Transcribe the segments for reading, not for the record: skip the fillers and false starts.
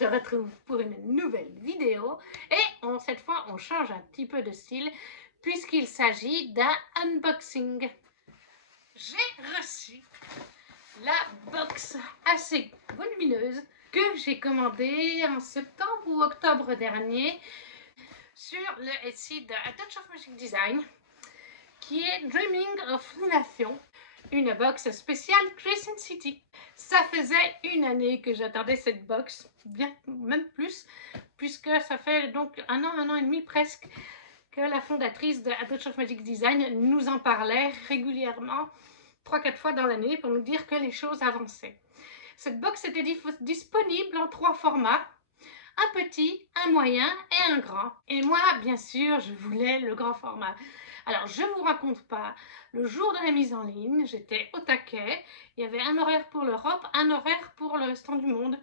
se retrouve pour une nouvelle vidéo et cette fois on change un petit peu de style puisqu'il s'agit d'un unboxing. J'ai reçu la box assez volumineuse que j'ai commandée en septembre ou octobre dernier sur le site de A Touch of Magic Design qui est Dreaming of Lunation, une box spéciale Crescent City. Ça faisait une année que j'attendais cette box, bien même plus, puisque ça fait donc un an et demi presque que la fondatrice de A Touch of Magic Design nous en parlait régulièrement, 3-4 fois dans l'année, pour nous dire que les choses avançaient. Cette box était disponible en 3 formats, un petit, un moyen et un grand. Et moi, bien sûr, je voulais le grand format. Alors, je ne vous raconte pas, le jour de la mise en ligne, j'étais au taquet. Il y avait un horaire pour l'Europe, un horaire pour le restant du monde,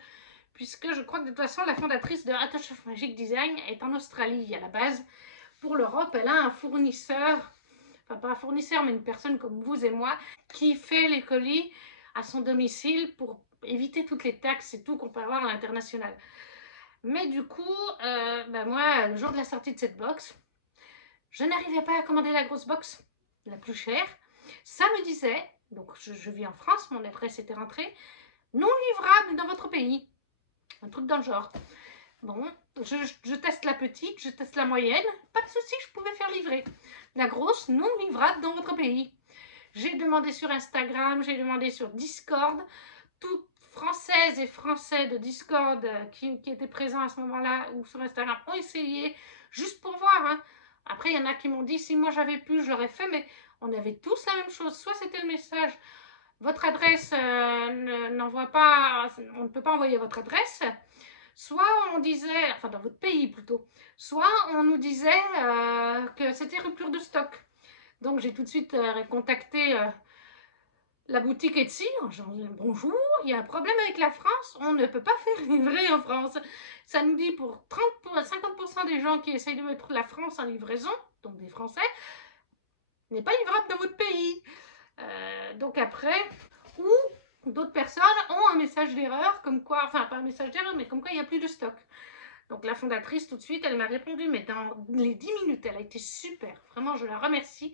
puisque je crois que de toute façon, la fondatrice de A Touch of Magic Design est en Australie à la base. Pour l'Europe, elle a un fournisseur, enfin pas un fournisseur, mais une personne comme vous et moi, qui fait les colis à son domicile pour éviter toutes les taxes et tout qu'on peut avoir à l'international. Mais du coup, moi, le jour de la sortie de cette box, je n'arrivais pas à commander la grosse box, la plus chère. Ça me disait, donc je vis en France, mon adresse était rentrée, non livrable dans votre pays. Un truc dans le genre. Bon, je teste la petite, je teste la moyenne, pas de souci, je pouvais faire livrer. La grosse, non livrable dans votre pays. J'ai demandé sur Instagram, j'ai demandé sur Discord, toutes Françaises et Français de Discord qui étaient présents à ce moment-là ou sur Instagram ont essayé, juste pour voir. Hein. Après, il y en a qui m'ont dit, si moi j'avais pu, je l'aurais fait, mais on avait tous la même chose. Soit c'était le message, votre adresse n'envoie pas, on ne peut pas envoyer votre adresse, soit on disait, enfin dans votre pays plutôt, soit on nous disait que c'était rupture de stock. Donc j'ai tout de suite contacté la boutique Etsy, en disant bonjour, il y a un problème avec la France, on ne peut pas faire livrer en France. Ça nous dit pour 50% des gens qui essayent de mettre la France en livraison, donc des Français, n'est pas livrable dans votre pays. Donc après, ou d'autres personnes ont un message d'erreur, comme quoi, enfin pas un message d'erreur, mais comme quoi il n'y a plus de stock. Donc la fondatrice tout de suite, elle m'a répondu, mais dans les 10 minutes, elle a été super. Vraiment, je la remercie.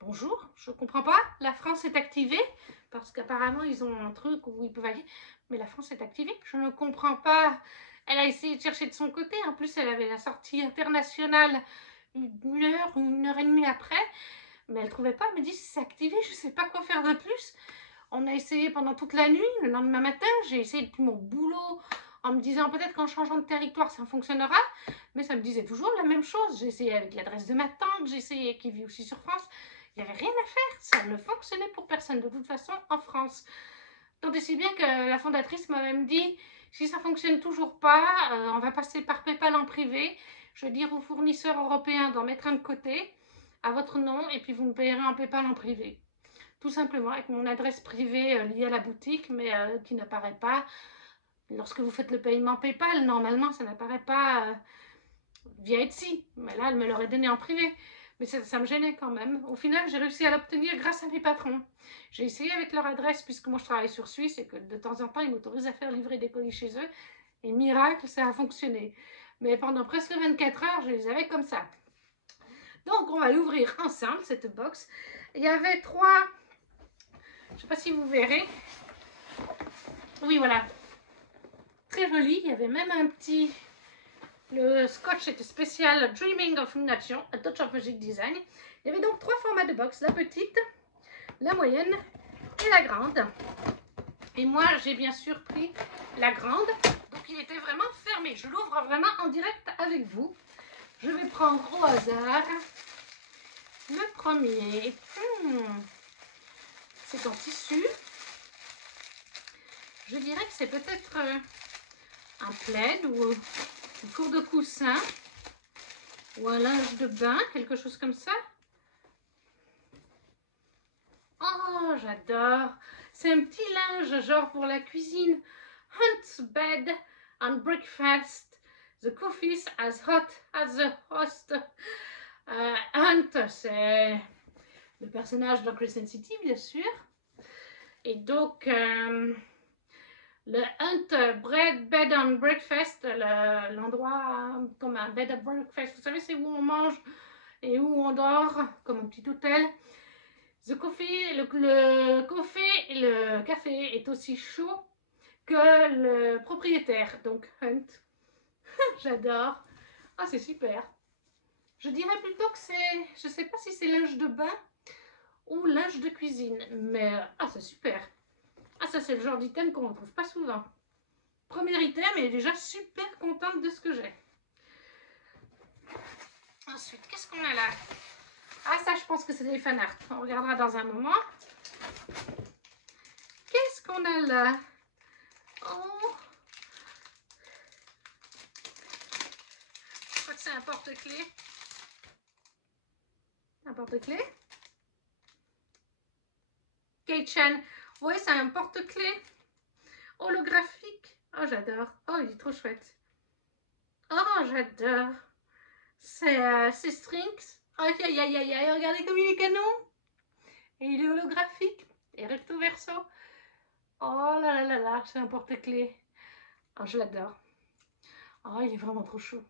Bonjour, je ne comprends pas, la France est activée, parce qu'apparemment ils ont un truc où ils peuvent aller, mais la France est activée, je ne comprends pas. Elle a essayé de chercher de son côté, en plus elle avait la sortie internationale 1 heure et demie après, mais elle ne trouvait pas, elle me dit c'est activé, je ne sais pas quoi faire de plus. On a essayé pendant toute la nuit, le lendemain matin, j'ai essayé depuis mon boulot en me disant peut-être qu'en changeant de territoire ça fonctionnera, mais ça me disait toujours la même chose. J'ai essayé avec l'adresse de ma tante, j'ai essayé qui vit aussi sur France, il n'y avait rien à faire, ça ne fonctionnait pour personne de toute façon en France. Tant et si bien que la fondatrice m'a même dit, si ça ne fonctionne toujours pas, on va passer par PayPal en privé, je vais dire aux fournisseurs européens d'en mettre un de côté, à votre nom, et puis vous me payerez en PayPal en privé. Tout simplement avec mon adresse privée liée à la boutique, mais qui n'apparaît pas. Lorsque vous faites le paiement PayPal, normalement, ça n'apparaît pas via Etsy. Mais là, elle me l'aurait donné en privé. Mais ça me gênait quand même. Au final, j'ai réussi à l'obtenir grâce à mes patrons. J'ai essayé avec leur adresse, puisque moi je travaille sur Suisse et que de temps en temps, ils m'autorisent à faire livrer des colis chez eux. Et miracle, ça a fonctionné. Mais pendant presque 24 heures, je les avais comme ça. Donc, on va l'ouvrir ensemble, cette box. Il y avait 3... Je ne sais pas si vous verrez. Oui, voilà. Très joli. Il y avait même un petit... Le scotch était spécial Dreaming of Lunation, A Touch of Magic Design. Il y avait donc 3 formats de box. La petite, la moyenne et la grande. Et moi, j'ai bien sûr pris la grande. Donc, il était vraiment fermé. Je l'ouvre vraiment en direct avec vous. Je vais prendre au hasard le premier. C'est en tissu. Je dirais que c'est peut-être un plaid ou une cour de coussin ou un linge de bain, quelque chose comme ça. Oh, j'adore. C'est un petit linge genre pour la cuisine. Hunt's bed and breakfast. The coffee's as hot as the host. Hunt, c'est le personnage de Crescent City, bien sûr. Et donc, le Hunt Bed and Breakfast, l'endroit comme un bed and breakfast, vous savez, c'est où on mange et où on dort, comme un petit hôtel. Le café est aussi chaud que le propriétaire, donc Hunt. J'adore. Ah, c'est super. Je dirais plutôt que c'est, je sais pas si c'est linge de bain ou linge de cuisine, mais ah, c'est super. Ah, ça, c'est le genre d'item qu'on ne trouve pas souvent. Premier item, et déjà super contente de ce que j'ai. Ensuite, qu'est-ce qu'on a là? Ah, ça, je pense que c'est des fan art. On regardera dans un moment. Qu'est-ce qu'on a là? Oh, je crois que c'est un porte-clés. Un porte-clés. Keychain. Oui, c'est un porte-clés holographique. Oh, j'adore. Oh, il est trop chouette. Oh, j'adore. C'est strings. Aïe, aïe, aïe, aïe, aïe. Regardez comme il est canon. Et il est holographique. Et recto verso. Oh là là là là, c'est un porte-clés. Oh, je l'adore. Oh, il est vraiment trop chaud.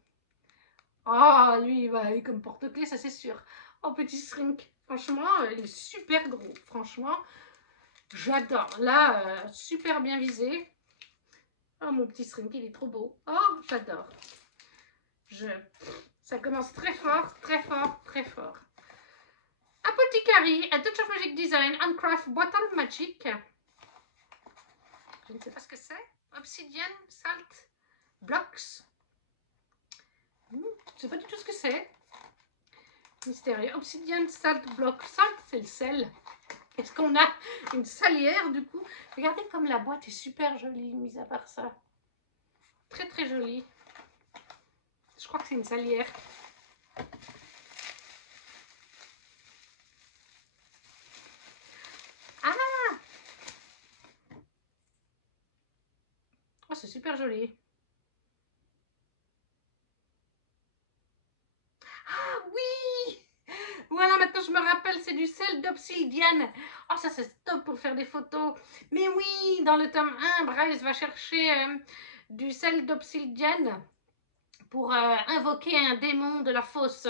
Ah, lui, il va aller comme porte-clés, ça c'est sûr. Oh, petit string. Franchement, il est super gros. Franchement, j'adore. Là, super bien visé. Oh, mon petit string, il est trop beau. Oh, j'adore. Ça commence très fort, très fort, très fort. Apothecary, A Touch of Magic Design, Handcraft Bottle Magic. Je ne sais pas ce que c'est. Obsidian, Salt, Blocks. Je ne sais pas du tout ce que c'est. Mystérieux. Obsidian, Salt, Block. Salt, c'est le sel. Est-ce qu'on a une salière du coup? Regardez comme la boîte est super jolie, mis à part ça. Très très jolie. Je crois que c'est une salière. Ah! Oh, c'est super joli. Ah oui! Voilà, maintenant je me rappelle, c'est du sel d'obsidienne. Oh, ça c'est top pour faire des photos. Mais oui, dans le tome 1, Bryce va chercher du sel d'obsidienne pour invoquer un démon de la fosse.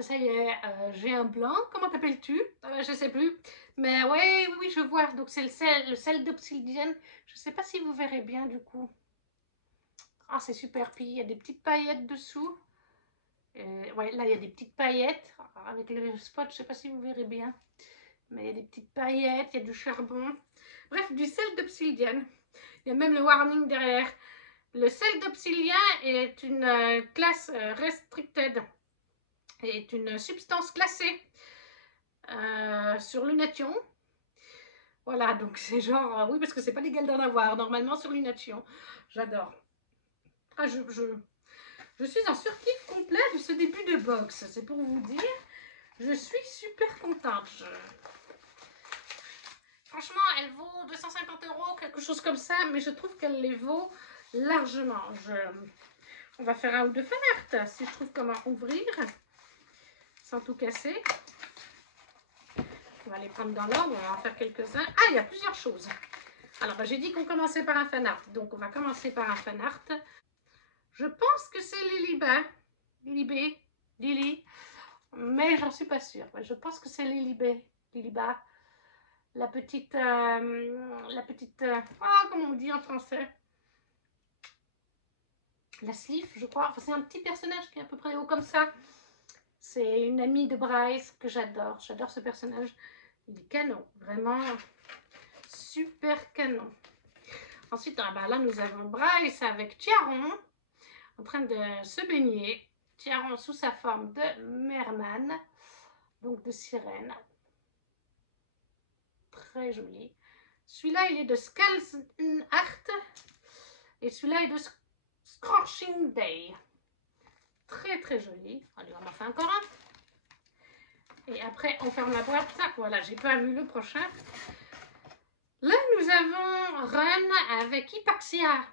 Ça y est, j'ai un blanc. Comment t'appelles-tu? Je sais plus. Mais ouais, oui, je vois. Donc c'est le sel d'obsidienne. Je sais pas si vous verrez bien du coup. Ah, c'est super. Puis il y a des petites paillettes dessous. Ouais, là il y a des petites paillettes. Avec le spot, je sais pas si vous verrez bien. Mais il y a des petites paillettes, il y a du charbon. Bref, du sel d'obsidienne. Il y a même le warning derrière. Le sel d'obsidienne est une classe restricted. Est une substance classée sur Lunation. Voilà, donc c'est genre, oui, parce que c'est pas légal d'en avoir, normalement sur Lunation. J'adore. Ah, je suis en surkiff complet de ce début de box, c'est pour vous dire. Je suis super contente. Franchement, elle vaut 250 €, quelque chose comme ça, mais je trouve qu'elle les vaut largement. On va faire un ou deux fan art, si je trouve comment ouvrir, sans tout casser. On va les prendre dans l'ordre, on va en faire quelques-uns. Ah, il y a plusieurs choses. Alors, j'ai dit qu'on commençait par un fan art, donc on va commencer par un fan art. Je pense que c'est Lily, mais j'en suis pas sûre. Je pense que c'est Liliba, la petite, comment on dit en français? La Sleeve, je crois. Enfin, c'est un petit personnage qui est à peu près haut comme ça. C'est une amie de Bryce que j'adore. J'adore ce personnage. Il est canon, vraiment super canon. Ensuite, là, nous avons Bryce avec Tiaron en train de se baigner. Tiaron sous sa forme de merman, donc de sirène. Très joli. Celui-là, il est de Skulls Art. Et celui-là est de Scorching Day. Très très joli. Allez, on en fait encore un. Et après, on ferme la boîte. Voilà, j'ai pas vu le prochain. Là, nous avons Run avec Hypaxia.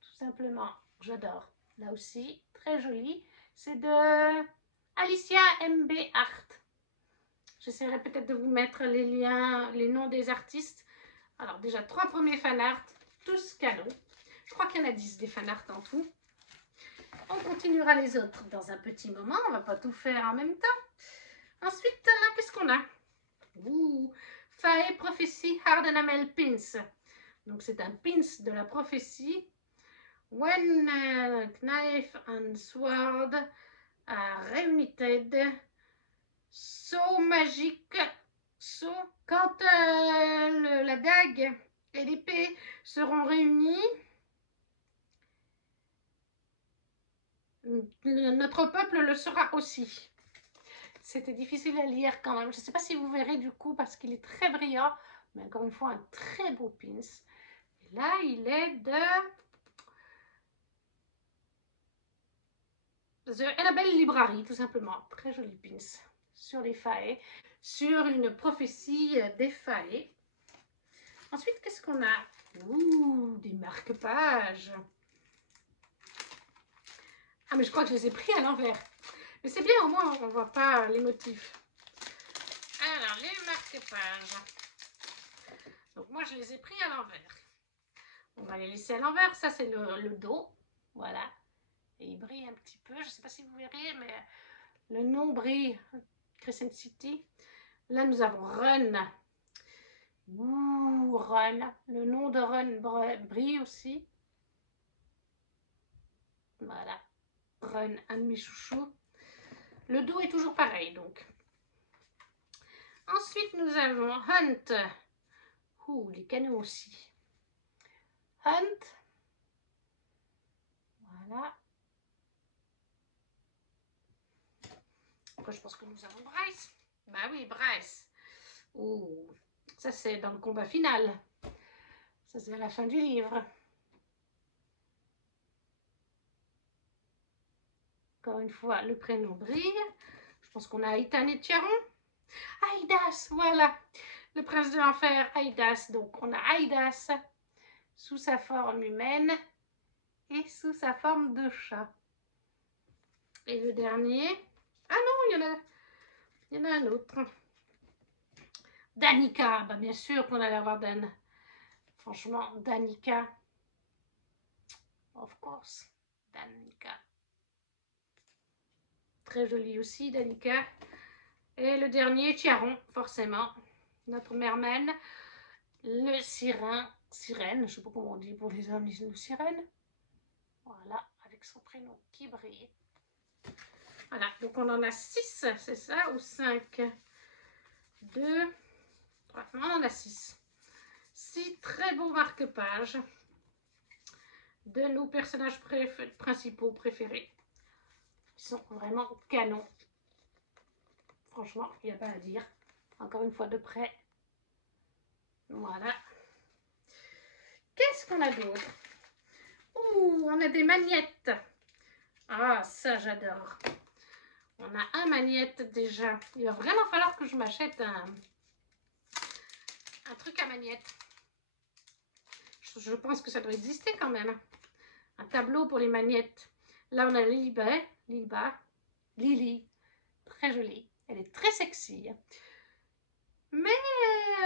Tout simplement, j'adore. Là aussi, très joli. C'est de Alicia MB Art. J'essaierai peut-être de vous mettre les liens, les noms des artistes. Alors déjà, 3 premiers fanarts, tous cadeaux. Je crois qu'il y en a 10 des fanarts en tout. On continuera les autres dans un petit moment. On ne va pas tout faire en même temps. Ensuite, là, qu'est-ce qu'on a? Ouh, Fae Prophecy Hard Enamel Pins. Donc c'est un pins de la prophétie. When knife and sword are reunited, so magique, so. Quand la dague et l'épée seront réunies, notre peuple le sera aussi. C'était difficile à lire quand même. Je ne sais pas si vous verrez du coup parce qu'il est très brillant. Mais encore une fois, un très beau pins. Et là, il est de The Annabelle Library, tout simplement. Très joli pins sur les fae. Sur une prophétie des fae. Ensuite, qu'est-ce qu'on a? Ouh, des marque-pages. Ah, mais je crois que je les ai pris à l'envers. Mais c'est bien, au moins, on ne voit pas les motifs. Alors, les marque-pages. Donc, moi, je les ai pris à l'envers. On va les laisser à l'envers. Ça, c'est le dos. Voilà. Et il brille un petit peu. Je ne sais pas si vous verrez, mais le nom brille. Crescent City. Là, nous avons Run. Ouh, Run. Le nom de Run brille aussi. Voilà. Run, un de mes chouchous. Le dos est toujours pareil, donc. Ensuite, nous avons Hunt. Ouh, les canaux aussi. Hunt. Voilà. Après, je pense que nous avons Bryce. Bah oui, Bryce. Ouh, ça c'est dans le combat final. Ça c'est à la fin du livre. Encore une fois, le prénom brille. Je pense qu'on a Ethan et Tiaron. Aidas, voilà. Le prince de l'enfer, Aidas. Donc on a Aidas sous sa forme humaine et sous sa forme de chat. Et le dernier. Ah non, il y en a un autre. Danica. Bah, bien sûr qu'on allait avoir Dan. Franchement, Danica. Of course. Danica. Très joli aussi, Danica. Et le dernier, Tiaron, forcément. Notre merman. Le sirène. Je ne sais pas comment on dit pour les hommes, le sirène. Voilà, avec son prénom qui brille. Voilà, donc on en a 6, c'est ça, ou 5? 2, 3, non, on en a 6. 6 très beaux marque-pages de nos personnages principaux préférés. Ils sont vraiment canons. Franchement, il n'y a pas à dire. Encore une fois de près. Voilà. Qu'est-ce qu'on a d'autre? Ouh, on a des magnettes. Ah, ça j'adore. On a un magnette déjà. Il va vraiment falloir que je m'achète un truc à magnette. Je pense que ça doit exister quand même. Un tableau pour les magnettes. Là, on a Lily. Très jolie. Elle est très sexy. Mais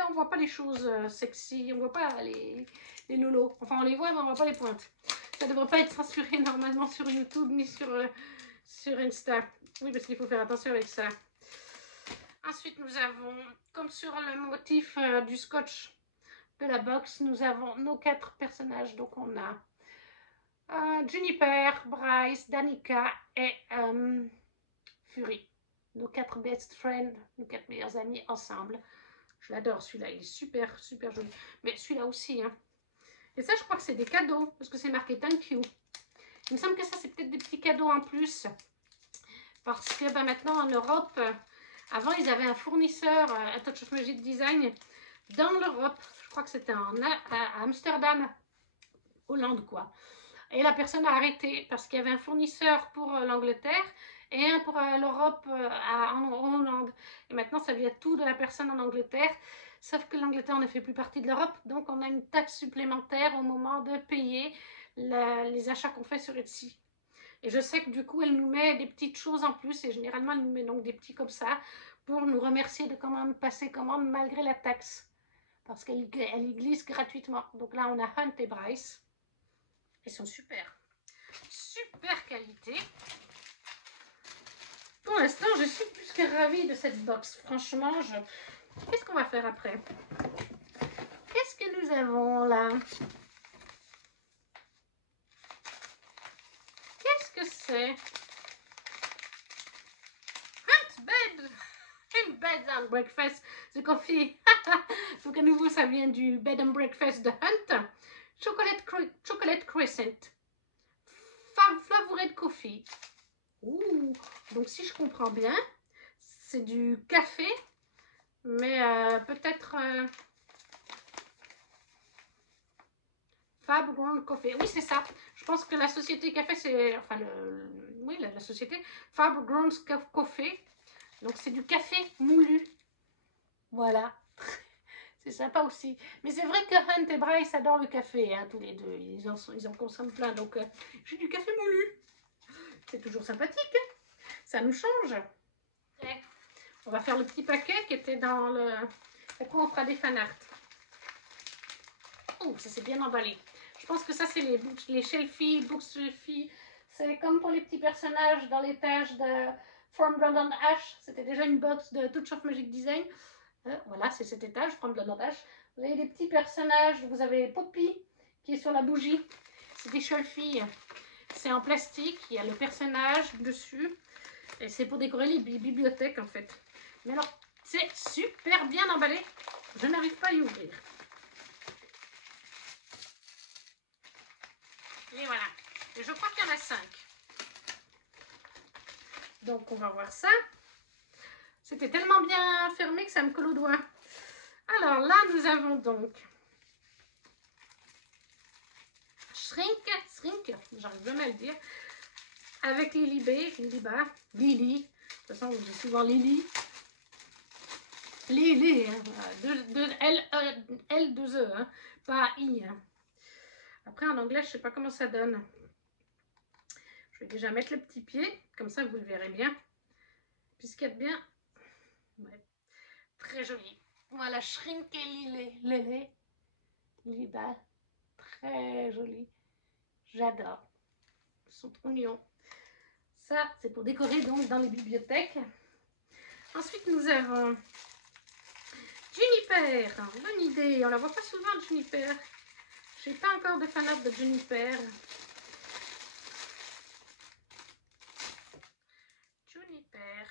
on ne voit pas les choses sexy. On ne voit pas les lolos. Enfin, on les voit, mais on ne voit pas les pointes. Ça ne devrait pas être censuré normalement sur YouTube ni sur Insta. Oui, parce qu'il faut faire attention avec ça. Ensuite, nous avons, comme sur le motif du scotch de la box, nous avons nos 4 personnages. Donc, on a Juniper, Bryce, Danica et Fury. Nos 4 best friends, nos 4 meilleurs amis ensemble. Je l'adore celui-là, il est super, super joli. Mais celui-là aussi, hein. Et ça, je crois que c'est des cadeaux, parce que c'est marqué Thank you. Il me semble que ça, c'est peut-être des petits cadeaux en plus. Parce que bah, maintenant, en Europe, avant, ils avaient un fournisseur, un Touch of Magic Design, dans l'Europe. Je crois que c'était à Amsterdam, Hollande, quoi. Et la personne a arrêté parce qu'il y avait un fournisseur pour l'Angleterre et un pour l'Europe en Hollande. Et maintenant, ça vient tout de la personne en Angleterre. Sauf que l'Angleterre ne fait plus partie de l'Europe. Donc, on a une taxe supplémentaire au moment de payer les achats qu'on fait sur Etsy. Et je sais que du coup, elle nous met des petites choses en plus. Et généralement, elle nous met donc des petits comme ça pour nous remercier de quand même passer commande malgré la taxe. parce qu'elle y glisse gratuitement. Donc là, on a Hunt et Bryce. Ils sont super. Super qualité. Pour l'instant, je suis plus que ravie de cette box. Franchement, qu'est-ce qu'on va faire après? Qu'est-ce que nous avons là? Qu'est-ce que c'est? Hunt Bed! Une Bed and Breakfast de coffee. Donc à nouveau, ça vient du Bed and Breakfast de Hunt. Chocolate Crescent. Flavored Coffee. Ouh. Donc si je comprends bien, c'est du café, mais peut-être Fab Ground Coffee. Oui, c'est ça. Je pense que la société café, c'est... Enfin, oui, la société Fab Ground Coffee. Donc c'est du café moulu. Voilà. C'est sympa aussi. Mais c'est vrai que Hunt et Bryce adorent le café, hein, tous les deux. Ils en consomment plein. Donc j'ai du café moulu. C'est toujours sympathique. Hein, ça nous change. Ouais. On va faire le petit paquet qui était dans le... Après, on fera des fan art. Oh, ça s'est bien emballé. Je pense que ça, c'est les Shelfie, Books Shelfie. C'est comme pour les petits personnages dans les tâches de From Blood and Ash. C'était déjà une box de Touch of Magic Design. Voilà, c'est cet étage, From Blood and Ash. Vous avez des petits personnages. Vous avez Poppy qui est sur la bougie. C'est des Shelfie. C'est en plastique. Il y a le personnage dessus. Et c'est pour décorer les bibliothèques, en fait. Mais alors, c'est super bien emballé. Je n'arrive pas à y ouvrir. Et voilà. Et je crois qu'il y en a 5. Donc, on va voir ça. C'était tellement bien fermé que ça me colle au doigt. Alors là, nous avons donc Shrink, j'arrive jamais à le dire, avec Lily Ba, Lily. De toute façon, on dit souvent Lily. Lily, hein, L2E, hein, pas I. Hein. Après, en anglais, je ne sais pas comment ça donne. Je vais déjà mettre le petit pied, comme ça, vous le verrez bien. Puisqu'il y a bien... Ouais, très joli. Voilà, Shrink et Lily Ba. Très joli. J'adore. Ils sont trop mignons. Ça, c'est pour décorer donc dans les bibliothèques. Ensuite, nous avons Juniper. Bonne idée. On la voit pas souvent, Juniper. Je n'ai pas encore de fanart de Juniper. Juniper.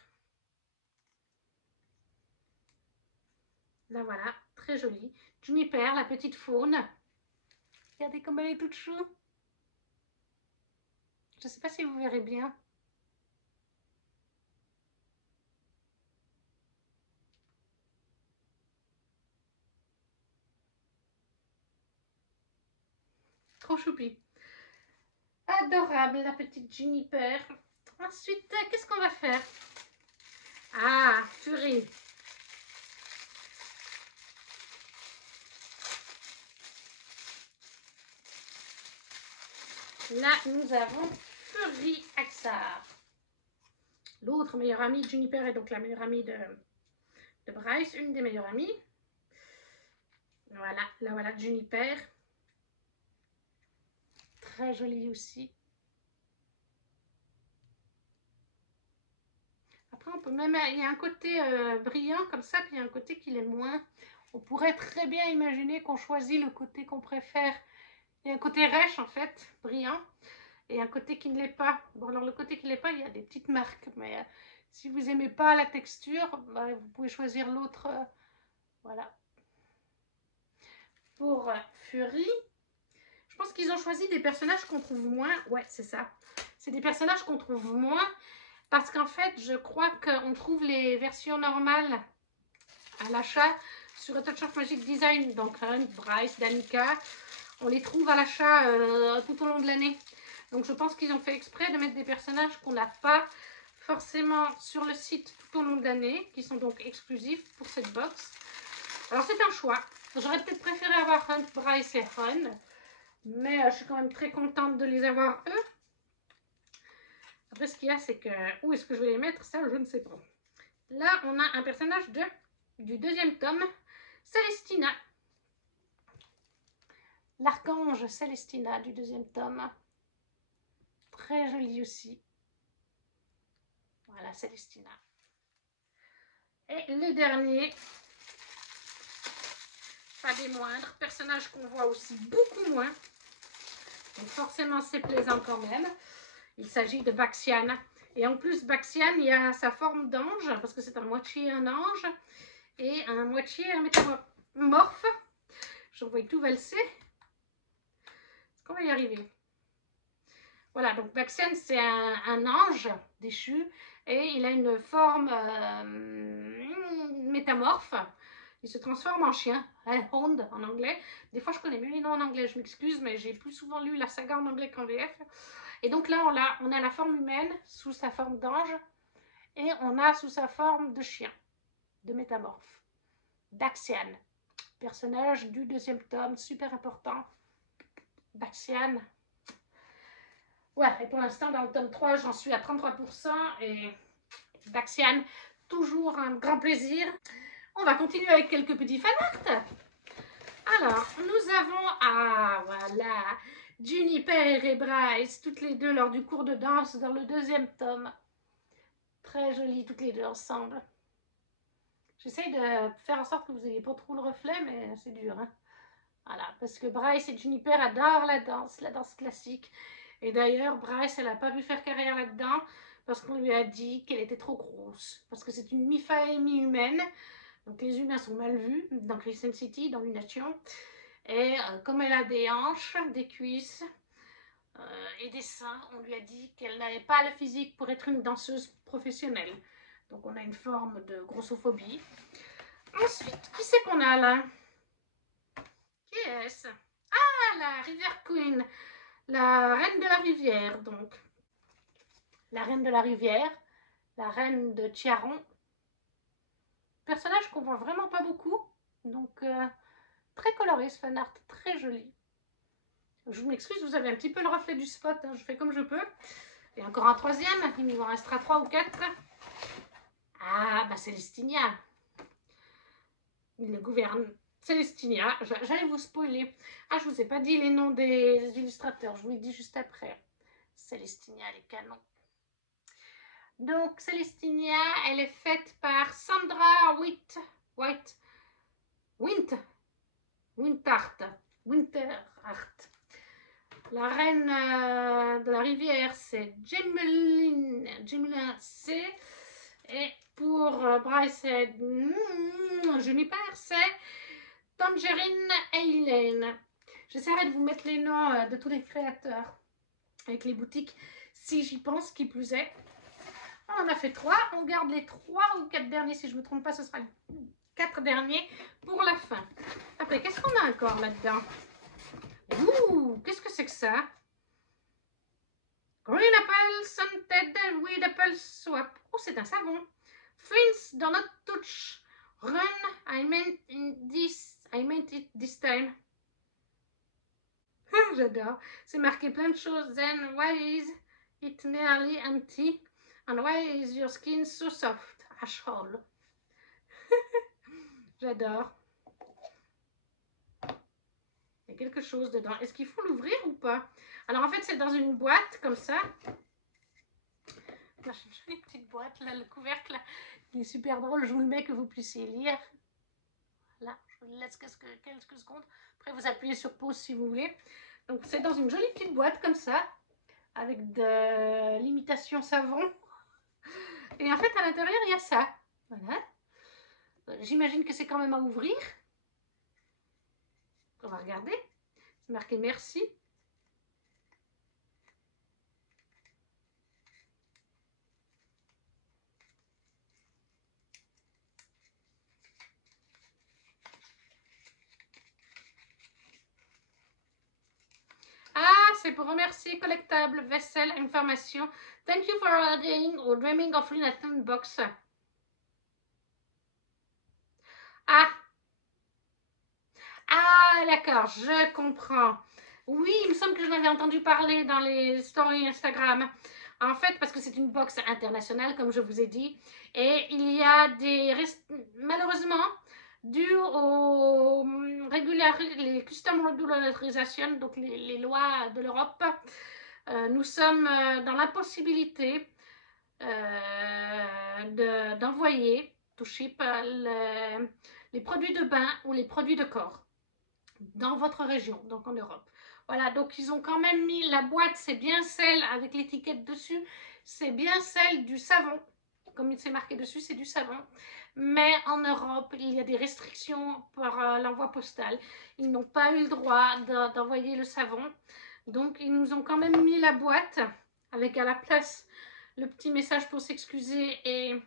Là, voilà. Très jolie. Juniper, la petite faune. Regardez comme elle est toute chou. Je ne sais pas si vous verrez bien. Trop choupi. Adorable, la petite Juniper. Ensuite, qu'est-ce qu'on va faire? Ah, Fury. Là, nous avons Fury Axar. L'autre meilleure amie de Juniper est donc la meilleure amie de Bryce, une des meilleures amies. Voilà, là voilà Juniper. Très jolie aussi. Après, on peut même... Il y a un côté brillant comme ça, puis il y a un côté qui l'est moins. On pourrait très bien imaginer qu'on choisit le côté qu'on préfère. Il y a un côté rêche, en fait, brillant, et un côté qui ne l'est pas. Bon, alors le côté qui ne l'est pas, il y a des petites marques, mais si vous n'aimez pas la texture, bah, vous pouvez choisir l'autre. Voilà. Pour Fury, je pense qu'ils ont choisi des personnages qu'on trouve moins. Ouais, c'est ça. C'est des personnages qu'on trouve moins. Parce qu'en fait, je crois qu'on trouve les versions normales à l'achat sur Touch of Magic Design. Donc, Hunt, Bryce, Danica, on les trouve à l'achat tout au long de l'année. Donc, je pense qu'ils ont fait exprès de mettre des personnages qu'on n'a pas forcément sur le site tout au long de l'année, qui sont donc exclusifs pour cette box. Alors, c'est un choix. J'aurais peut-être préféré avoir Hunt, Bryce et Ron, mais je suis quand même très contente de les avoir eux. Après, ce qu'il y a, c'est que... Où est-ce que je vais les mettre? Ça, je ne sais pas. Là, on a un personnage du deuxième tome, Celestina. l'archange Célestina du 2e tome. Très jolie aussi. Voilà, Célestina. Et le dernier, pas des moindres, personnage qu'on voit aussi beaucoup moins. Donc forcément, c'est plaisant quand même. Il s'agit de Baxian. Et en plus, Baxian, il a sa forme d'ange, parce que c'est à moitié un ange et à moitié un métamorphe. Je vois tout valser. Est-ce qu'on va y arriver? Voilà, donc Baxian, c'est un ange déchu et il a une forme métamorphe. Il se transforme en chien, Hound en anglais. Des fois, je connais mieux les noms en anglais, je m'excuse, mais j'ai plus souvent lu la saga en anglais qu'en VF. Et donc là, on a la forme humaine sous sa forme d'ange et on a sous sa forme de chien, de métamorphe. Baxian, personnage du 2e tome, super important. Baxian. Ouais, et pour l'instant, dans le tome 3, j'en suis à 33% et Baxian, toujours un grand plaisir. On va continuer avec quelques petits fanarts. Alors, nous avons, voilà, Juniper et Bryce, toutes les deux lors du cours de danse dans le 2e tome. Très jolies toutes les deux ensemble. J'essaye de faire en sorte que vous n'ayez pas trop le reflet, mais c'est dur. Hein. Voilà, parce que Bryce et Juniper adorent la danse classique. Et d'ailleurs, Bryce, elle n'a pas pu faire carrière là-dedans parce qu'on lui a dit qu'elle était trop grosse. Parce que c'est une mi-fae et mi-humaine. Donc les humains sont mal vus dans Crescent City, dans Lunation. Et comme elle a des hanches, des cuisses et des seins, on lui a dit qu'elle n'avait pas le physique pour être une danseuse professionnelle. Donc on a une forme de grossophobie. Ensuite, qui c'est qu'on a là? Qui est-ce? Ah, la Rivière Queen, la reine de la rivière, donc. La reine de la rivière, la reine de Tiaron. Personnage qu'on voit vraiment pas beaucoup, donc très coloré ce fanart, très joli. Je m'excuse, vous avez un petit peu le reflet du spot, hein, je fais comme je peux. Et encore un 3e, il m'en restera 3 ou 4. Ah, bah Célestinia. Il le gouverne. Célestinia, j'allais vous spoiler. Ah, je vous ai pas dit les noms des illustrateurs, je vous les dis juste après. Célestinia, les canons. Donc, Célestinia, elle est faite par Sandra Winterhart. La reine de la rivière, c'est Gemelin C. Et pour Bryce et Juniper, c'est Tangerine Eileen. J'essaierai de vous mettre les noms de tous les créateurs avec les boutiques, si j'y pense, qui plus est. On en a fait 3, on garde les 3 ou 4 derniers, si je ne me trompe pas, ce sera les 4 derniers pour la fin. Après, qu'est-ce qu'on a encore là-dedans? Ouh, qu'est-ce que c'est que ça? Green Apple Scented with Apple Swap. Oh, c'est un savon. Friends do not touch. Run, I meant it this time. J'adore. C'est marqué plein de choses. Then why is it nearly empty? And why is your skin so soft? Asshole. J'adore. Il y a quelque chose dedans. Est-ce qu'il faut l'ouvrir ou pas? Alors en fait, c'est dans une boîte comme ça. J'ai une jolie petite boîte, là, le couvercle, là, il est super drôle. Je vous le mets que vous puissiez lire. Là, je vous laisse quelques secondes. Après, vous appuyez sur pause si vous voulez. Donc, c'est dans une jolie petite boîte comme ça, avec de l'imitation savon. Et en fait, à l'intérieur, il y a ça. Voilà. J'imagine que c'est quand même à ouvrir. On va regarder. C'est marqué merci. Ah, c'est pour remercier Collectable Vessel Information. Thank you for adding or dreaming of Lunation Box. Ah, ah, d'accord, je comprends. Oui, il me semble que j'en avais entendu parler dans les stories Instagram. En fait, parce que c'est une box internationale, comme je vous ai dit. Et il y a des... Malheureusement, dû aux les Custom Regularization, donc les lois de l'Europe. Nous sommes dans l'impossibilité d'envoyer, to ship, les produits de bain ou les produits de corps dans votre région, donc en Europe. Voilà, donc ils ont quand même mis la boîte, c'est bien celle avec l'étiquette dessus, c'est bien celle du savon. Comme il s'est marqué dessus, c'est du savon. Mais en Europe, il y a des restrictions par l'envoi postal. Ils n'ont pas eu le droit d'envoyer le savon. Donc, ils nous ont quand même mis la boîte avec à la place le petit message pour s'excuser et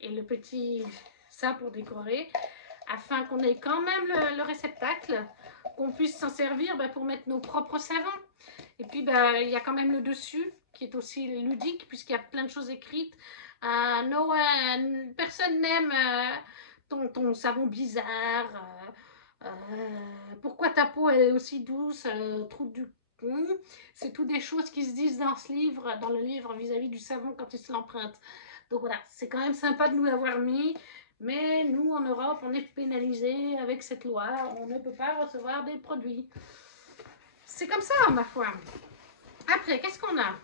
le petit ça pour décorer, afin qu'on ait quand même le réceptacle, qu'on puisse s'en servir pour mettre nos propres savons. Et puis, il y a quand même le dessus qui est aussi ludique puisqu'il y a plein de choses écrites. Personne n'aime ton savon bizarre. Pourquoi ta peau est aussi douce, trou du cul. C'est tout des choses qui se disent dans ce livre, dans le livre vis-à-vis du savon quand il se l'emprunte. Donc voilà, c'est quand même sympa de nous l'avoir mis. Mais nous, en Europe, on est pénalisés avec cette loi. On ne peut pas recevoir des produits. C'est comme ça, ma foi. Après, qu'est-ce qu'on a?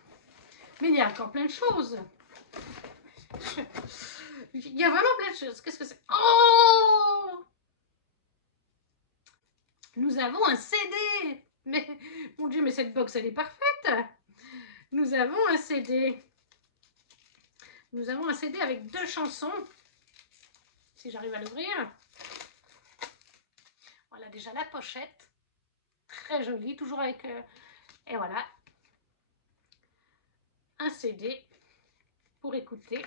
Mais il y a encore plein de choses. Il y a vraiment plein de choses. Qu'est-ce que c'est? Oh! Nous avons un CD. Mais, mon Dieu, mais cette box, elle est parfaite. Nous avons un CD. Nous avons un CD avec 2 chansons. Si j'arrive à l'ouvrir. Voilà déjà la pochette. Très jolie, toujours avec... et voilà. Un CD pour écouter.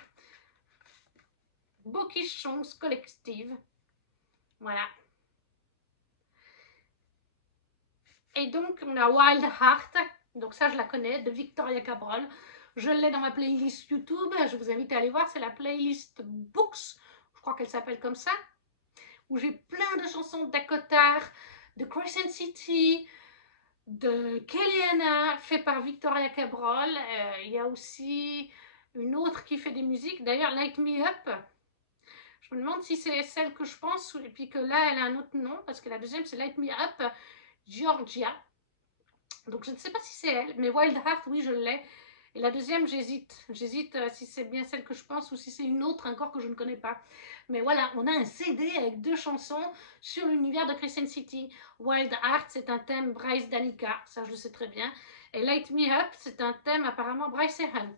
Bockish Songs Collective. Voilà. Et donc, on a Wild Heart. Donc ça, je la connais, de Victoria Cabral. Je l'ai dans ma playlist YouTube. Je vous invite à aller voir. C'est la playlist Books. Je crois qu'elle s'appelle comme ça. Où j'ai plein de chansons de Dakota, de Crescent City, de Kellyanna, fait par Victoria Cabral. Il y a aussi une autre qui fait des musiques. D'ailleurs, Light Me Up. Je me demande si c'est celle que je pense, et puis que là, elle a un autre nom, parce que la deuxième, c'est Light Me Up, Georgia. Donc, je ne sais pas si c'est elle, mais Wild Heart, oui, je l'ai. Et la deuxième, j'hésite. J'hésite si c'est bien celle que je pense ou si c'est une autre encore que je ne connais pas. Mais voilà, on a un CD avec 2 chansons sur l'univers de Crescent City. Wild Heart, c'est un thème Bryce Danica, ça je le sais très bien. Et Light Me Up, c'est un thème apparemment Bryce et Hunt.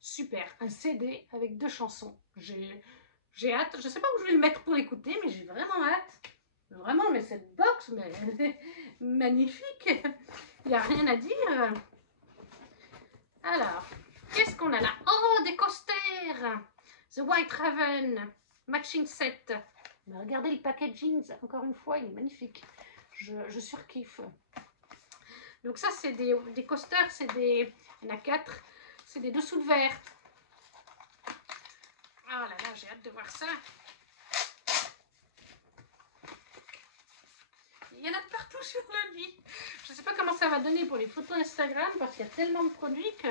Super, un CD avec 2 chansons. J'ai hâte. Je ne sais pas où je vais le mettre pour écouter, mais j'ai vraiment hâte. Vraiment, mais cette box, mais elle est magnifique. Il n'y a rien à dire. Alors, qu'est-ce qu'on a là? Oh, des coasters. The White Raven. Matching set. Mais regardez le packaging, encore une fois, il est magnifique. Je surkiffe. Donc ça, c'est des coasters, c'est des... Il y en a 4. C'est des dessous de verre. Oh là là, j'ai hâte de voir ça. Il y en a de partout sur le lit. Je ne sais pas comment ça va donner pour les photos Instagram parce qu'il y a tellement de produits que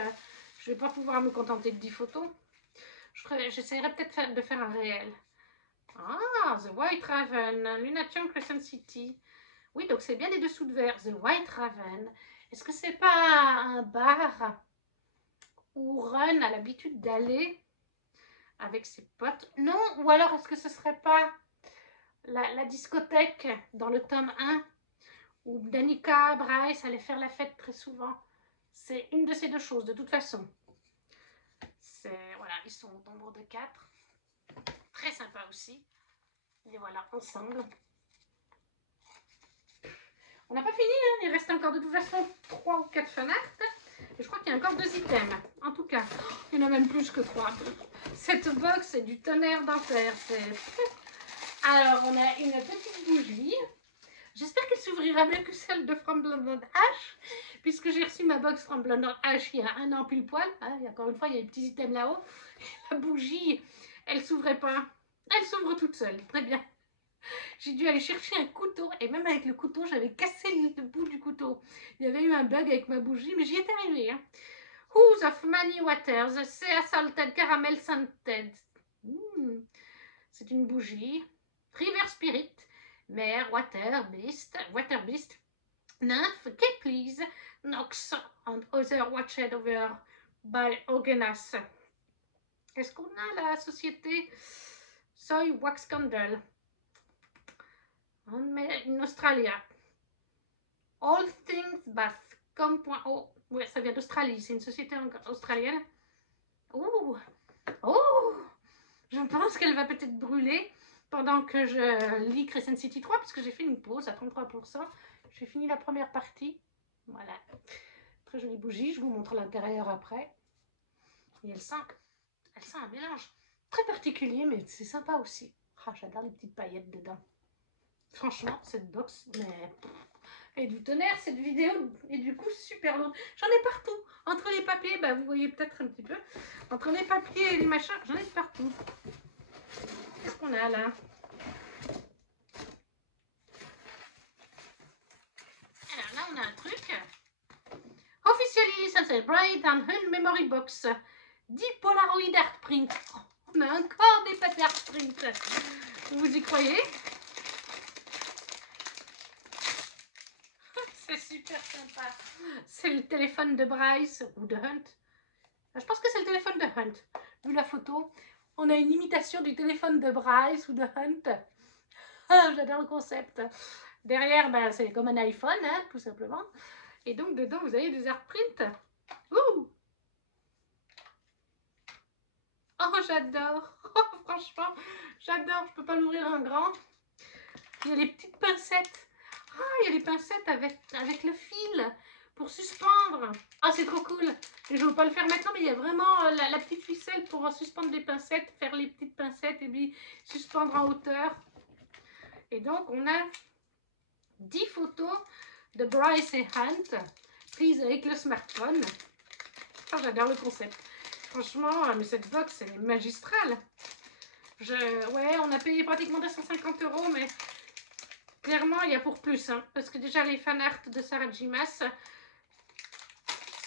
je ne vais pas pouvoir me contenter de 10 photos. J'essaierai peut-être de faire un réel. Ah, The White Raven, Lunation Crescent City. Oui, donc c'est bien des dessous de verre. The White Raven. Est-ce que c'est pas un bar où Ron a l'habitude d'aller avec ses potes? Non, ou alors est-ce que ce serait pas la discothèque dans le tome 1 où Danica, Bryce allaient faire la fête très souvent? C'est une de ces 2 choses, de toute façon. Voilà, ils sont au nombre de 4. Très sympa aussi. Et voilà, ensemble. On n'a pas fini, hein. Il reste encore de toute façon 3 ou 4 fanarts. Et je crois qu'il y a encore 2 items. En tout cas, il y en a même plus que 3. Cette box, c'est du tonnerre d'enfer. Alors, on a une petite bougie. J'espère qu'elle s'ouvrira mieux que celle de From Blonde Ash, puisque j'ai reçu ma box From Blonde Ash il y a 1 an pile poil. Hein, et encore une fois, il y a des petits items là-haut. La bougie, elle s'ouvrait pas. Elle s'ouvre toute seule. Très bien. J'ai dû aller chercher un couteau, et même avec le couteau, j'avais cassé le bout du couteau. Il y avait eu un bug avec ma bougie, mais j'y étais arrivée. Hein. Who's of Many Waters, Sea Salted Caramel Scented. C'est une bougie. River Spirit, Mer, Water Beast, Nymph, Kepleys, Nox, and other watched over by Organas. Est-ce qu'on a la société Soy Wax Candle in Australia? All Things Bath, com.o. Ouais, ça vient d'Australie, c'est une société australienne. Oh, oh, je pense qu'elle va peut-être brûler pendant que je lis Crescent City 3, parce que j'ai fait une pause à 33%. J'ai fini la première partie. Voilà. Très jolie bougie, je vous montre l'intérieur après. Et elle sent un mélange très particulier, mais c'est sympa aussi. Ah, j'adore les petites paillettes dedans. Franchement, cette box, mais... Et du tonnerre, cette vidéo est du coup super lourde. J'en ai partout. Entre les papiers, bah, vous voyez peut-être un petit peu. Entre les papiers et les machins, j'en ai partout. Qu'est-ce qu'on a là? Alors là, on a un truc. Officially Celebrate and Hun Memory Box. 10 Polaroid Art Print. Oh, on a encore des papiers Art Print. Vous y croyez? C'est super sympa. C'est le téléphone de Bryce ou de Hunt. Je pense que c'est le téléphone de Hunt. Vu la photo, on a une imitation du téléphone de Bryce ou de Hunt. Ah, j'adore le concept. Derrière, ben, c'est comme un iPhone, hein, tout simplement. Et donc, dedans, vous avez des art prints. Ouh! Oh, j'adore. Oh, franchement, j'adore. Je peux pas l'ouvrir en grand. Il y a les petites pincettes. Ah, il y a les pincettes avec le fil pour suspendre. Ah, c'est trop cool. Et je ne veux pas le faire maintenant, mais il y a vraiment la petite ficelle pour suspendre les pincettes, faire les petites pincettes et puis suspendre en hauteur. Et donc, on a 10 photos de Bryce et Hunt prises avec le smartphone. Oh, j'adore le concept. Franchement, mais cette box, elle est magistrale. Ouais, on a payé pratiquement 250 €, mais clairement, il y a pour plus. Hein, parce que déjà, les fan art de Sarah J. Maas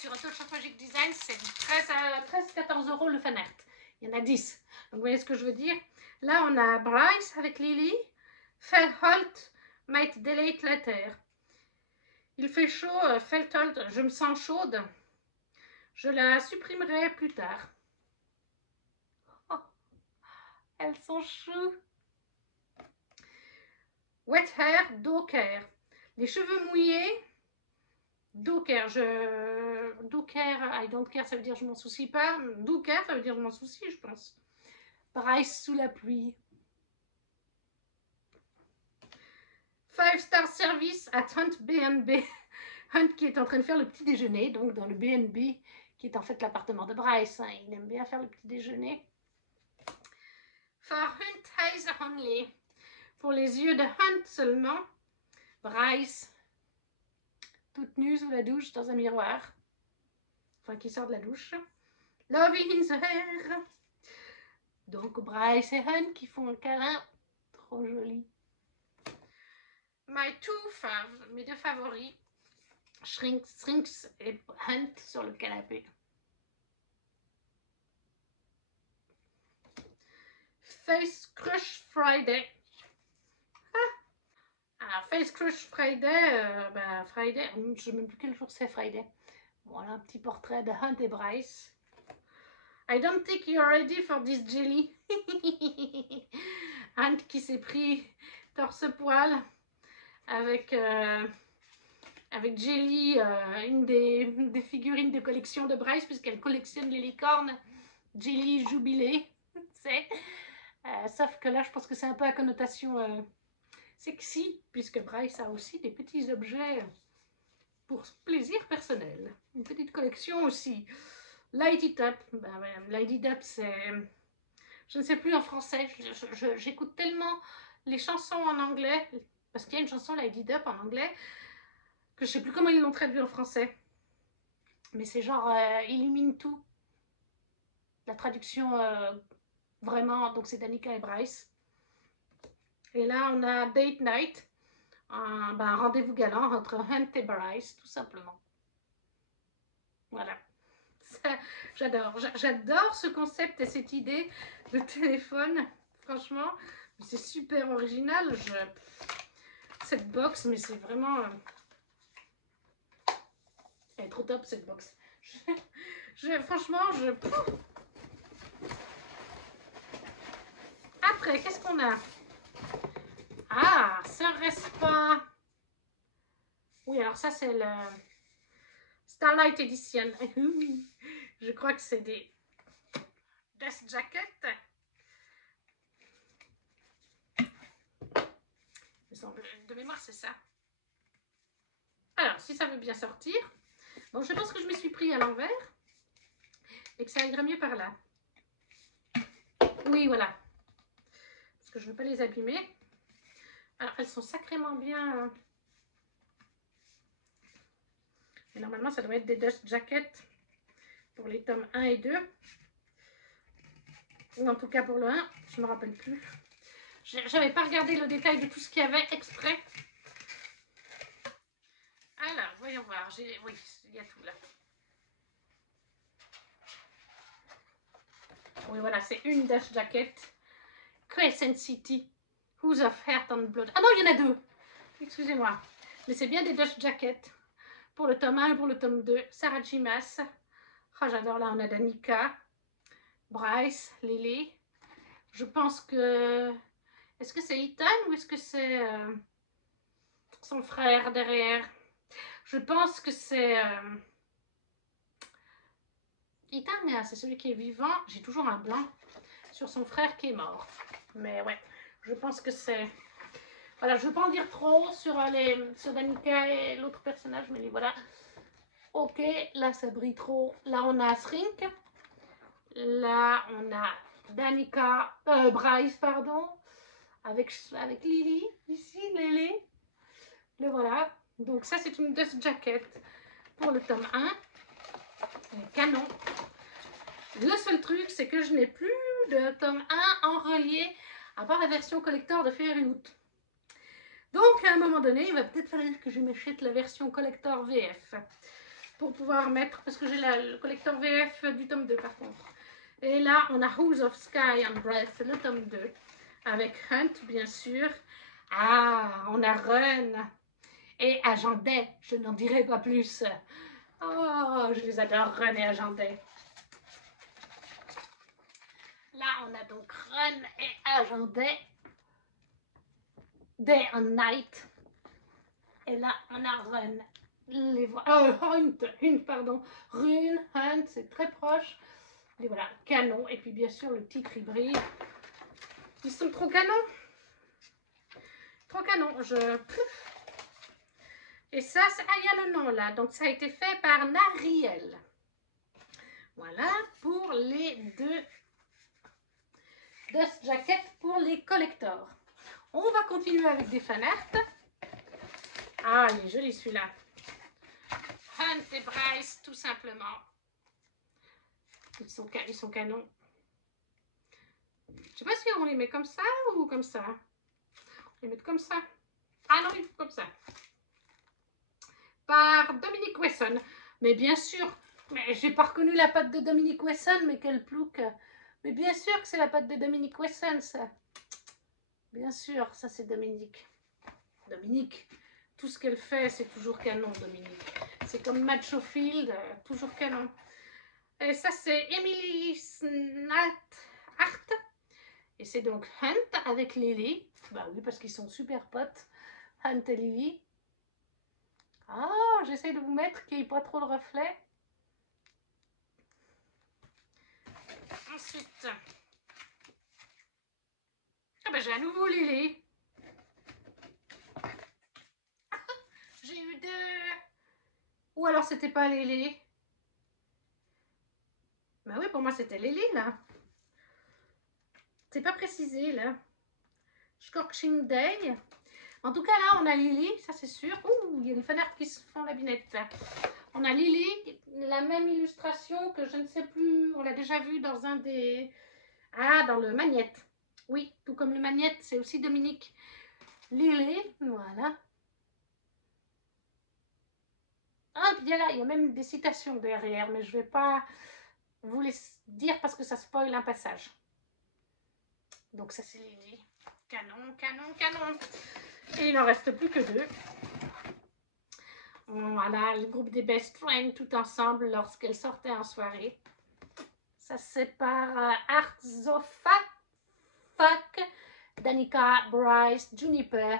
sur Touch of Magic Design, c'est 13-14 € le fan art. Il y en a 10. Donc, vous voyez ce que je veux dire? Là, on a Bryce avec Lily. Felholt might delete later. Il fait chaud, Felholt, je me sens chaude. Je la supprimerai plus tard. Oh, elles sont choues. Wet hair, Docker. Les cheveux mouillés, Docker. Docker, I don't care, ça veut dire je m'en soucie pas. Docker, ça veut dire je m'en soucie, je pense. Bryce sous la pluie. 5-star service at Hunt B&B. Hunt qui est en train de faire le petit déjeuner, donc dans le B&B, qui est en fait l'appartement de Bryce. Hein. Il aime bien faire le petit déjeuner. For Hunt eyes only. Pour les yeux de Hunt seulement. Bryce, toute nue sous la douche dans un miroir. Enfin, qui sort de la douche. Love in the hair. Donc Bryce et Hunt qui font un câlin. Trop joli. Mes deux favoris. Shrinks et Hunt sur le canapé. Face Crush Friday. Alors, Face Crush Friday, Friday, je ne sais même plus quel jour c'est Friday. Voilà un petit portrait de Hunt et Bryce. I don't think you're ready for this jelly. Hunt qui s'est pris torse-poil avec Jelly, une des figurines de collection de Bryce, puisqu'elle collectionne les licornes. Jelly jubilé, c'est. Sauf que là, je pense que c'est un peu à connotation sexy, puisque Bryce a aussi des petits objets pour plaisir personnel. Une petite collection aussi. Light It Up. Light It Up, c'est... Je ne sais plus en français. J'écoute tellement les chansons en anglais, parce qu'il y a une chanson Light It Up en anglais, que je ne sais plus comment ils l'ont traduit en français. Mais c'est genre illumine tout. La traduction vraiment, donc c'est Danica et Bryce. Et là, on a Date Night, un rendez-vous galant entre Hunt et Bryce, tout simplement. Voilà. J'adore ce concept et cette idée de téléphone. Franchement, C'est super original. Cette box, mais c'est vraiment... Elle est trop top, cette box. Franchement, Après, qu'est-ce qu'on a? Ah, ça reste pas... Oui, alors ça, c'est le Starlight Edition. Je crois que c'est des Dust Jacket. De mémoire, c'est ça. Alors, si ça veut bien sortir. Bon, je pense que je me suis pris à l'envers et que ça irait mieux par là. Oui, voilà. Parce que je ne veux pas les abîmer. Alors, elles sont sacrément bien... Et normalement, ça doit être des Dust Jacket pour les tomes 1 et 2. Ou en tout cas pour le 1, je ne me rappelle plus. J'avais pas regardé le détail de tout ce qu'il y avait exprès. Alors, voyons voir. Oui, il y a tout là. Oui, voilà, c'est une Dust Jacket. Crescent City. Who's of Heart and Blood. Ah non, il y en a deux. Excusez-moi. Mais c'est bien des Dust Jacket. Pour le tome 1 et pour le tome 2. Sarah J. Maas. Oh, j'adore, là, on a Danica. Bryce, Lily. Je pense que... Est-ce que c'est Ethan ou est-ce que c'est son frère derrière? Je pense que c'est... Ethan, c'est celui qui est vivant. J'ai toujours un blanc sur son frère qui est mort. Mais ouais, je pense que c'est... Voilà, je ne veux pas en dire trop sur Danica et l'autre personnage, mais voilà. Ok, là ça brille trop. Là on a Shrink. Là on a Danica, Bryce, pardon. Avec Lily, ici, Lily. Le voilà. Donc ça c'est une Dust Jacket pour le tome 1. Canon. Le seul truc, c'est que je n'ai plus de tome 1 en relié, à part la version collector de Fairyloot. Donc, à un moment donné, il va peut-être falloir que je m'achète la version collector VF. Pour pouvoir mettre, parce que j'ai le collector VF du tome 2 par contre. Et là, on a Who's of Sky and Breath, le tome 2. Avec Hunt, bien sûr. Ah, on a Run. Et Agent Day, je n'en dirai pas plus. Oh, je les adore, Run et Agent Day. Là, on a donc Run et Agent Day. Day and Night. Et là, on a Run. Hunt, pardon. Rune, Hunt, c'est très proche. Et voilà, canon. Et puis, bien sûr, le titre hybride. Ils sont trop canons. Trop canons. Et ça, il y a le nom là. Donc, ça a été fait par Nariel. Voilà, pour les deux Dust Jacket pour les collectors. On va continuer avec des fanarts. Ah, il est joli celui-là. Hunt et Bryce, tout simplement. Ils sont canons. Je sais pas si on les met comme ça ou comme ça. On les met comme ça. Ah non, il faut comme ça. Par Dominic Wesson. Mais bien sûr, mais j'ai pas reconnu la patte de Dominic Wesson, mais quel plouc. Mais bien sûr que c'est la patte de Dominic Wesson, ça. Bien sûr, ça c'est Dominique. Dominique, tout ce qu'elle fait, c'est toujours canon, Dominique. C'est comme Macho Field, toujours canon. Et ça, c'est Emily Snathart. Et c'est donc Hunt avec Lily. Bah oui, parce qu'ils sont super potes. Hunt et Lily. Ah, j'essaie de vous mettre qu'il n'y ait pas trop de reflet. Ensuite, ah ben j'ai à nouveau Lily. J'ai eu deux. Ou alors c'était pas Lily. Bah oui, pour moi c'était Lily là. C'est pas précisé là. Scorching Day. En tout cas là on a Lily, ça c'est sûr. Ouh, il y a des fanarts qui se font la binette. On a Lily, la même illustration que je ne sais plus, on l'a déjà vu dans un des... Ah, dans le Magnette. Oui, tout comme le Magnette, c'est aussi Dominique. Lily, voilà. Ah, puis il y a même des citations derrière, mais je ne vais pas vous les dire parce que ça spoil un passage. Donc ça c'est Lily. canon, canon. Et il n'en reste plus que 2. Voilà, le groupe des best friends tout ensemble lorsqu'elles sortaient en soirée. Ça c'est par Artzofak, Danica, Bryce, Juniper,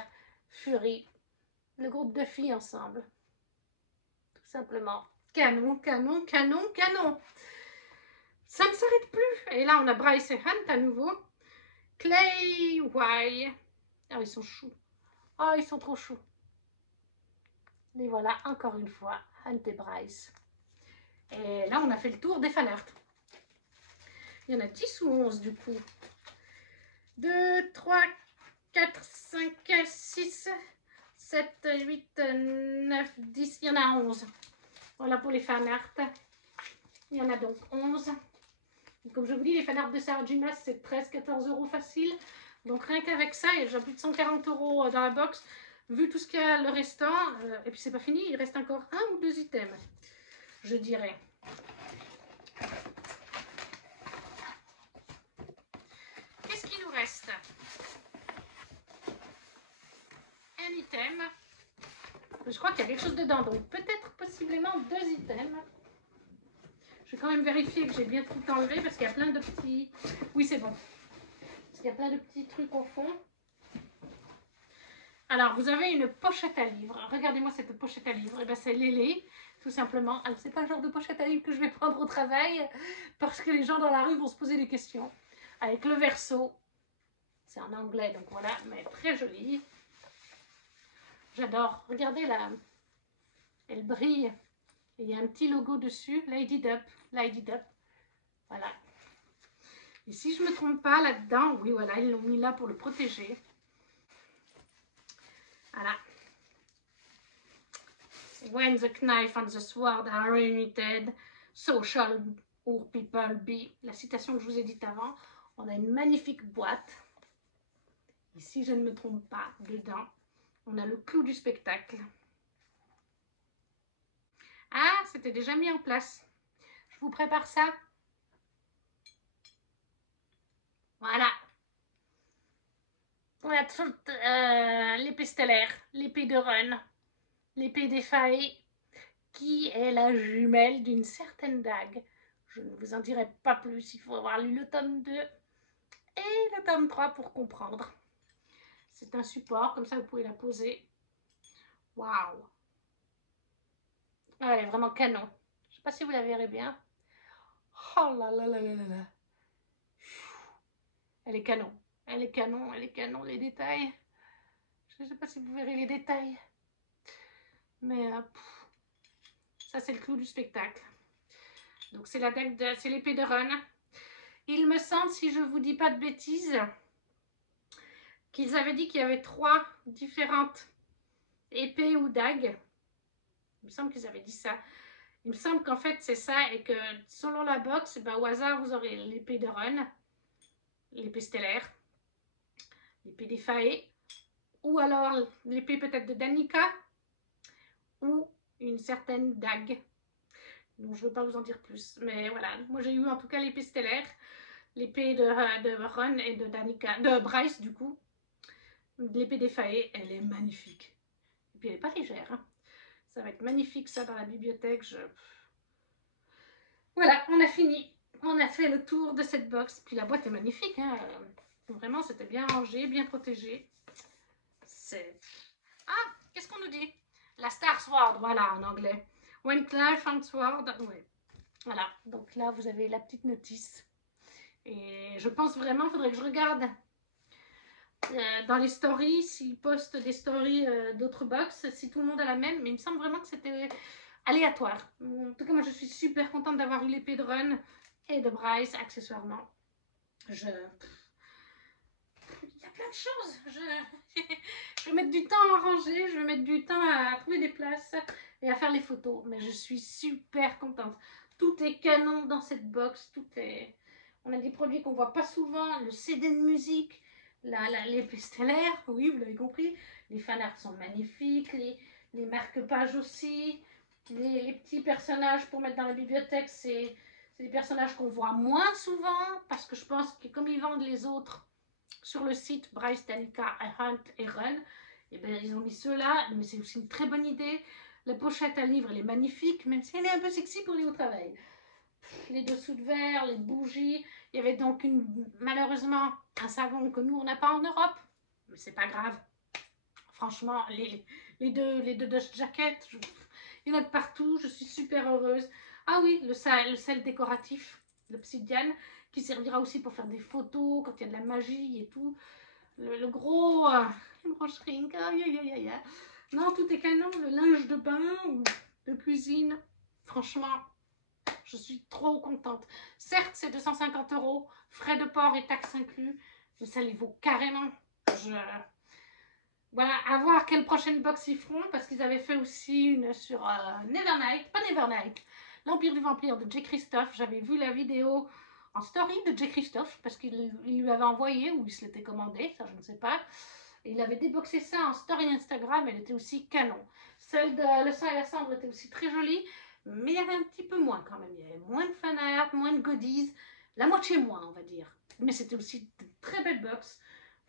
Fury. Le groupe de filles ensemble. Tout simplement. Canon, canon, canon, canon. Ça ne s'arrête plus. Et là, on a Bryce et Hunt à nouveau. Clay, Why. Ah, ils sont choux. Ah, ils sont trop choux. Et voilà, encore une fois, Hunt et Bryce. Et là, on a fait le tour des fanarts. Il y en a 10 ou 11 du coup. 2, 3, 4, 5, 6, 7, 8, 9, 10. Il y en a 11. Voilà pour les fanarts. Il y en a donc 11. Comme je vous dis, les fanarts de Sarah J. Maas, c'est 13-14 € facile. Donc rien qu'avec ça, il y a déjà plus de 140 € dans la box. Vu tout ce qu'il y a le restant, et puis c'est pas fini, il reste encore 1 ou 2 items, je dirais. Qu'est-ce qu'il nous reste? Un item. Je crois qu'il y a quelque chose dedans, donc peut-être possiblement 2 items. Je vais quand même vérifier que j'ai bien tout enlevé parce qu'il y a plein de petits... Oui, c'est bon. Parce qu'il y a plein de petits trucs au fond. Alors, vous avez une pochette à livres. Regardez-moi cette pochette à livres. Et bien, c'est Lélé, tout simplement. Alors, c'est pas le genre de pochette à livres que je vais prendre au travail parce que les gens dans la rue vont se poser des questions. Avec le verso. C'est en anglais, donc voilà, mais très joli. J'adore. Regardez là. Elle brille. Et il y a un petit logo dessus. Lady Dup. Lady Dup. Voilà. Et si je ne me trompe pas, là-dedans, oui, voilà, ils l'ont mis là pour le protéger. Voilà. When the knife and the sword are united, so shall our people be. La citation que je vous ai dite avant. On a une magnifique boîte. Et si je ne me trompe pas, dedans, on a le clou du spectacle. Ah, c'était déjà mis en place. Je vous prépare ça. Voilà. On a toute l'épée stellaire, l'épée de Run, l'épée des Fae, qui est la jumelle d'une certaine dague. Je ne vous en dirai pas plus, il faut avoir lu le tome 2 et le tome 3 pour comprendre. C'est un support, comme ça vous pouvez la poser. Waouh! Elle est vraiment canon. Je ne sais pas si vous la verrez bien. Oh là là là là là là. Elle est canon. Elle est canon, elle est canon, les détails. Je ne sais pas si vous verrez les détails. Mais ça, c'est le clou du spectacle. Donc, c'est l'épée de Run. Il me semble, si je ne vous dis pas de bêtises, qu'ils avaient dit qu'il y avait 3 différentes épées ou dagues. Il me semble qu'ils avaient dit ça. Il me semble qu'en fait, c'est ça et que selon la box, ben, au hasard, vous aurez l'épée de Run, l'épée stellaire, l'épée des Fae, ou alors l'épée peut-être de Danica, ou une certaine dague. Donc, je ne veux pas vous en dire plus. Mais voilà, moi j'ai eu en tout cas l'épée stellaire, l'épée de Run et de Danica, de Bryce du coup. L'épée des Fae, elle est magnifique. Et puis elle n'est pas légère. Hein. Ça va être magnifique ça dans la bibliothèque. Voilà, on a fini. On a fait le tour de cette box. Puis la boîte est magnifique. Hein. Vraiment, c'était bien rangé, bien protégé. C'est... Ah, qu'est-ce qu'on nous dit? La Star Sword, voilà en anglais. When Clive found Sword. Ouais. Voilà, donc là vous avez la petite notice. Et je pense vraiment, il faudrait que je regarde dans les stories, s'ils postent des stories d'autres box, si tout le monde a la même. Mais il me semble vraiment que c'était aléatoire. En tout cas, moi je suis super contente d'avoir eu l'épée de Run et de Bryce accessoirement. Il y a plein de choses. Je vais mettre du temps à ranger, je vais mettre du temps à trouver des places et à faire les photos. Mais je suis super contente. Tout est canon dans cette box. Tout est... On a des produits qu'on voit pas souvent. Le CD de musique, l'épée stellaire, oui, vous l'avez compris. Les fanarts sont magnifiques. Les marque-pages aussi. Les petits personnages pour mettre dans la bibliothèque, c'est des personnages qu'on voit moins souvent. Parce que je pense que comme ils vendent les autres, sur le site Bryce Danica Hunt et Run. Et bien, ils ont mis ceux-là, mais c'est aussi une très bonne idée. La pochette à livre, elle est magnifique, même si elle est un peu sexy pour aller au travail. Les dessous de verre, les bougies. Il y avait donc malheureusement un savon que nous, on n'a pas en Europe. Mais c'est pas grave. Franchement, les deux Dust Jackets, il y en a de partout. Je suis super heureuse. Ah oui, le sel décoratif, l'obsidiane, qui servira aussi pour faire des photos quand il y a de la magie et tout. Le gros shrink, aïe aïe aïe aïe. Non, tout est canon, le linge de bain ou de cuisine, franchement, je suis trop contente. Certes, c'est 250 €, frais de port et taxes inclus, mais ça les vaut carrément. Voilà, à voir quelle prochaine box ils feront, parce qu'ils avaient fait aussi une sur Nevernight, pas Nevernight, l'Empire du Vampire de J. Christophe. J'avais vu la vidéo en story de J. Christophe, parce qu'il lui avait envoyé, ou il se l'était commandé, ça je ne sais pas. Et il avait déboxé ça en story Instagram, elle était aussi canon. Celle de Le sang et la cendre était aussi très jolie, mais il y avait un petit peu moins quand même. Il y avait moins de fanart, moins de goodies, la moitié moins, on va dire. Mais c'était aussi de très belles box.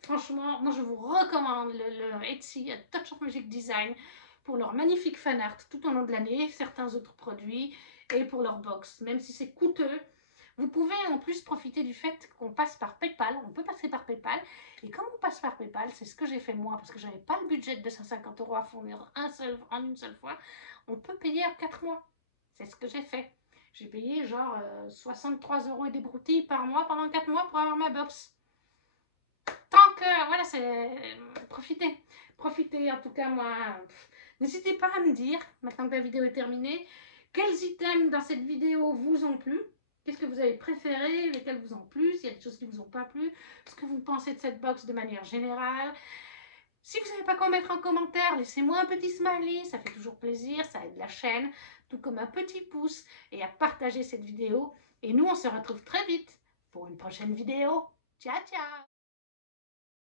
Franchement, moi je vous recommande le Etsy Touch of Magic Design pour leur magnifique fanart tout au long de l'année, certains autres produits, et pour leur box. Même si c'est coûteux, vous pouvez en plus profiter du fait qu'on passe par PayPal. On peut passer par PayPal. Et comme on passe par PayPal, c'est ce que j'ai fait moi, parce que je n'avais pas le budget de 150 € à fournir en une seule fois. On peut payer à 4 mois. C'est ce que j'ai fait. J'ai payé genre 63 € et des broutilles par mois pendant 4 mois pour avoir ma box. Tant que, voilà, c'est... Profitez. Profitez, en tout cas, moi... N'hésitez pas à me dire, maintenant que la vidéo est terminée, quels items dans cette vidéo vous ont plu. Qu'est-ce que vous avez préféré, lesquels vous ont plu, s'il y a des choses qui ne vous ont pas plu, ce que vous pensez de cette box de manière générale. Si vous n'avez pas quoi mettre en commentaire, laissez-moi un petit smiley, ça fait toujours plaisir, ça aide la chaîne, tout comme un petit pouce, et à partager cette vidéo. Et nous, on se retrouve très vite pour une prochaine vidéo. Ciao, ciao!